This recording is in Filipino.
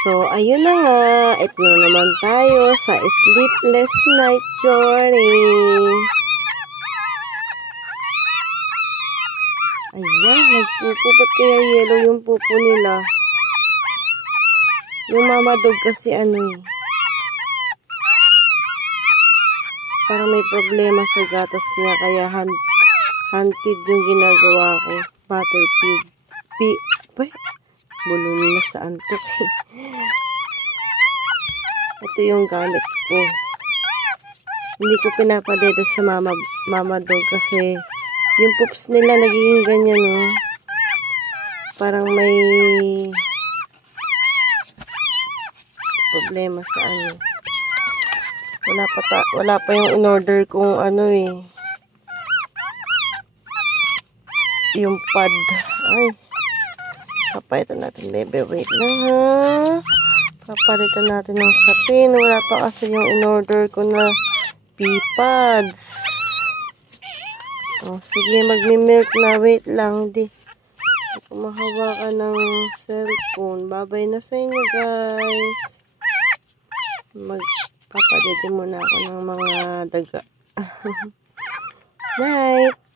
So, ayun na nga. Ito na naman tayo sa sleepless night journey. Ayan, nagpupo. Ba't kaya yellow yung pupo nila? Yung mama dog kasi parang may problema sa gatas niya. Kaya hunted yung ginagawa ko. Battlefield. Bulol na sa antok. Ito yung gamit ko. Hindi ko pinapadeda sa mama dog kasi yung poops nila nagiging ganyan, oh. Parang may problema sa wala pa yung in-order kong yung pad. Ay. Papalitan natin, bebe. Wait lang, ha. Papalitan natin ng sapin. Wala pa kasi yung in-order ko na pee-pads. Oh, sige, magmi-milk na. Wait lang, di. Ako mahawakan ng cellphone. Babay na sa inyo, guys. Magpapadede muna ako ng mga daga. Night.